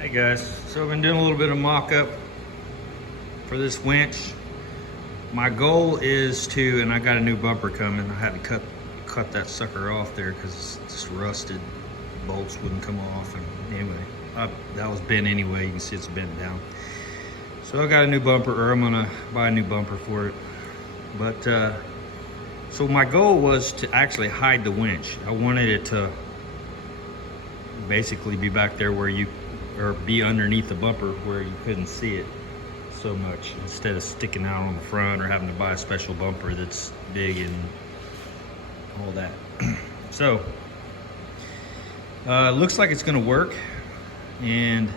Hey guys, so I've been doing a little bit of mock-up for this winch. My goal is to, and I got a new bumper coming. I had to cut that sucker off there because it's just rusted. Bolts wouldn't come off, and anyway, that was bent anyway. You can see it's bent down. So I got a new bumper, or I'm gonna buy a new bumper for it. But so my goal was to actually hide the winch. I wanted it to basically be back there where you, or be underneath the bumper where you couldn't see it so much, instead of sticking out on the front or having to buy a special bumper that's big and all that. So looks like it's gonna work, and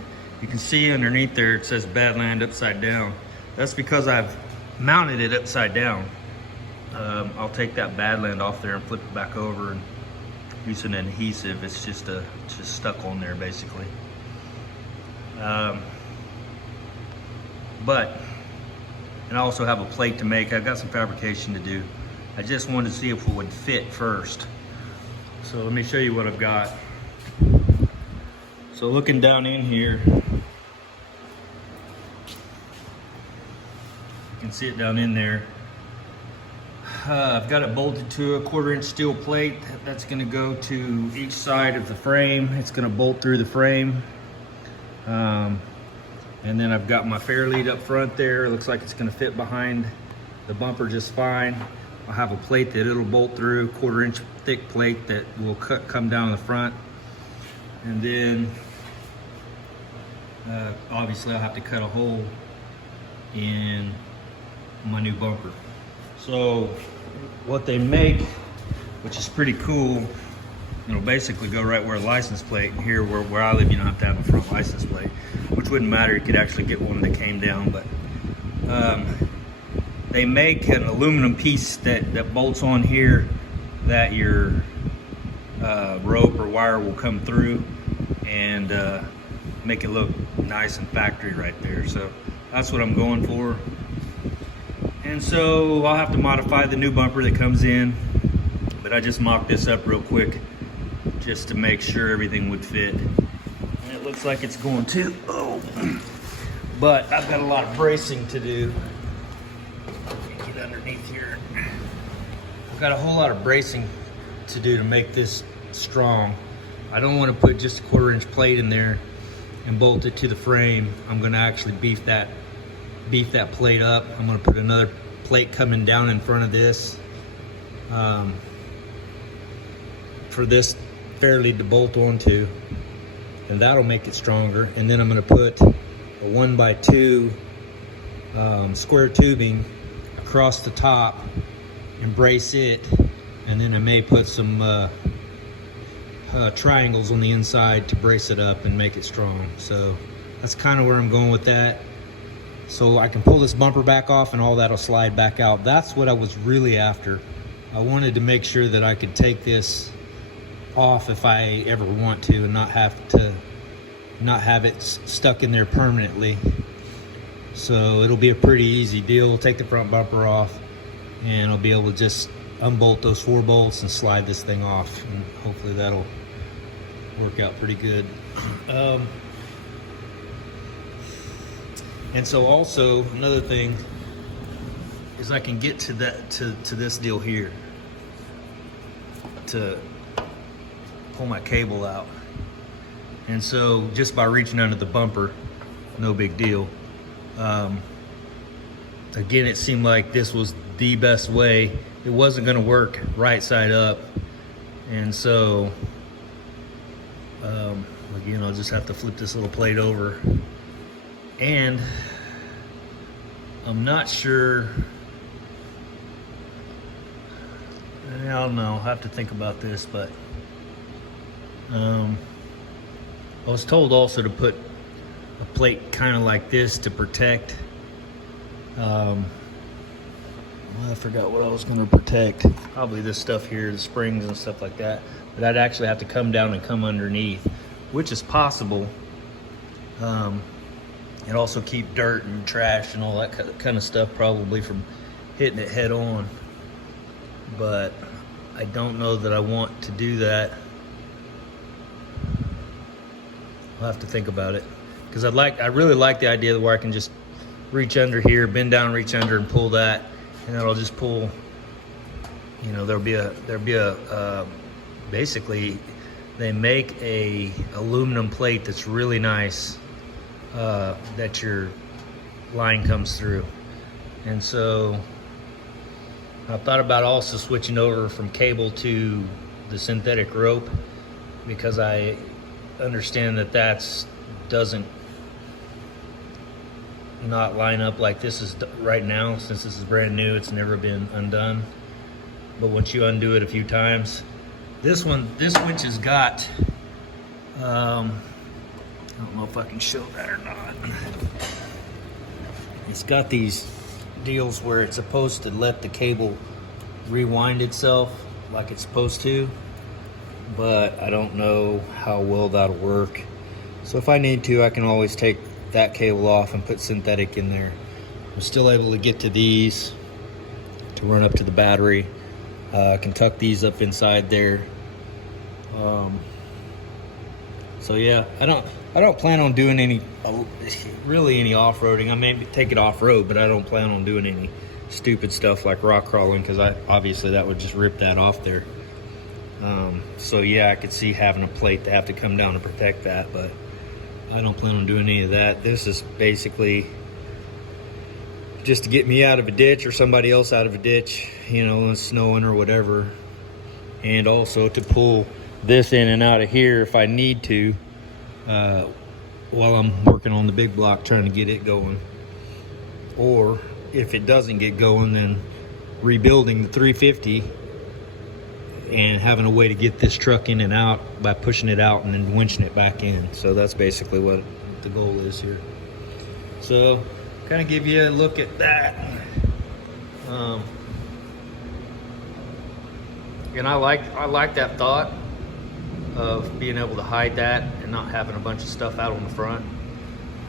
you can see underneath there it says Badland upside down. That's because I've mounted it upside down. I'll take that Badland off there and flip it back over and use an adhesive. It's just stuck on there basically. And I also have a plate to make. I've got some fabrication to do. I just wanted to see if it would fit first. So let me show you what I've got. So looking down in here, you can see it down in there. I've got it bolted to a 1/4-inch steel plate. That's gonna go to each side of the frame. It's gonna bolt through the frame. And then I've got my fair lead up front there. It looks like it's gonna fit behind the bumper just fine. I'll have a plate that it'll bolt through, 1/4-inch thick plate that will come down the front. And then obviously I'll have to cut a hole in my new bumper. So what they make, which is pretty cool, it'll basically go right where a license plate. And here where I live, you don't have to have a front license plate, which wouldn't matter. You could actually get one that came down. But they make an aluminum piece that bolts on here that your rope or wire will come through and make it look nice and factory right there. So that's what I'm going for. And so I'll have to modify the new bumper that comes in, but I just mocked this up real quick just to make sure everything would fit. And it looks like it's going to. Oh, but I've got a lot of bracing to do. Get underneath here. I've got a whole lot of bracing to do to make this strong. I don't want to put just a 1/4-inch plate in there and bolt it to the frame. I'm going to actually beef that plate up. I'm going to put another plate coming down in front of this for this fair lead to bolt onto, and that'll make it stronger. And then I'm going to put a 1x2 square tubing across the top and brace it, and then I may put some triangles on the inside to brace it up and make it strong. So that's kind of where I'm going with that. So I can pull this bumper back off and all that'll slide back out. That's what I was really after. I wanted to make sure that I could take this off if I ever want to, and not have it stuck in there permanently. So it'll be a pretty easy deal. Take the front bumper off and I'll be able to just unbolt those 4 bolts and slide this thing off, and hopefully that'll work out pretty good. And so also another thing is I can get to that to this deal here to pull my cable out. And so just by reaching under the bumper, no big deal. Again, it seemed like this was the best way. It wasn't gonna work right side up. And so again, I'll just have to flip this little plate over. And I'm not sure, I don't know, I'll have to think about this, but I was told also to put a plate kind of like this to protect, well, I forgot what I was going to protect. Probably this stuff here, the springs and stuff like that. But I'd actually have to come down and come underneath, which is possible. And also keep dirt and trash and all that kind of stuff probably from hitting it head on. But I don't know that I want to do that. I'll have to think about it. because I really like the idea where I can just reach under here, bend down, reach under, and pull that, and it'll just pull. You know, there'll be a basically they make a aluminum plate that's really nice that your line comes through. And so I thought about also switching over from cable to the synthetic rope, because I understand that doesn't not line up like this is right now. Since this is brand new, it's never been undone. But once you undo it a few times, this winch has got, I don't know if I can show that or not. It's got these deals where it's supposed to let the cable rewind itself like it's supposed to, but I don't know how well that'll work. So if I need to, I can always take that cable off and put synthetic in there. I'm still able to get to these to run up to the battery. I can tuck these up inside there. So yeah, I don't plan on doing any off-roading. I may take it off-road, but I don't plan on doing any stupid stuff like rock crawling, because obviously that would just rip that off there. So yeah, I could see having a plate to have to come down to protect that, but I don't plan on doing any of that. This is basically just to get me out of a ditch or somebody else out of a ditch, you know, when it's snowing or whatever. And also to pull this in and out of here if I need to, while I'm working on the big block trying to get it going. Or if it doesn't get going, then rebuilding the 350 and having a way to get this truck in and out by pushing it out and then winching it back in. So that's basically what the goal is here. So kind of give you a look at that. And I like that thought of being able to hide that and not having a bunch of stuff out on the front,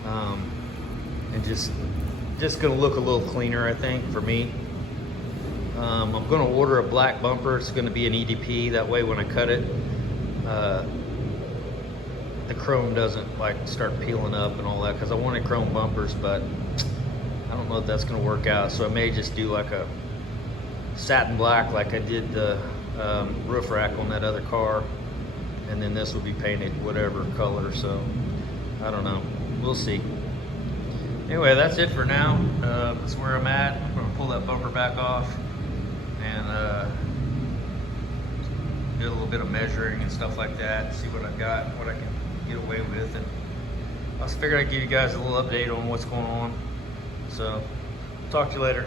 and just gonna look a little cleaner, I think, for me. I'm gonna order a black bumper. It's gonna be an EDP, that way when I cut it, the chrome doesn't like start peeling up and all that, because I wanted chrome bumpers, but I don't know if that's gonna work out. So I may just do like a satin black like I did the roof rack on that other car, and then this will be painted whatever color. So I don't know, we'll see. Anyway, that's it for now. That's where I'm at. I'm gonna pull that bumper back off and do a little bit of measuring and stuff like that, see what I've got, what I can get away with. And I just figured I'd give you guys a little update on what's going on. So talk to you later.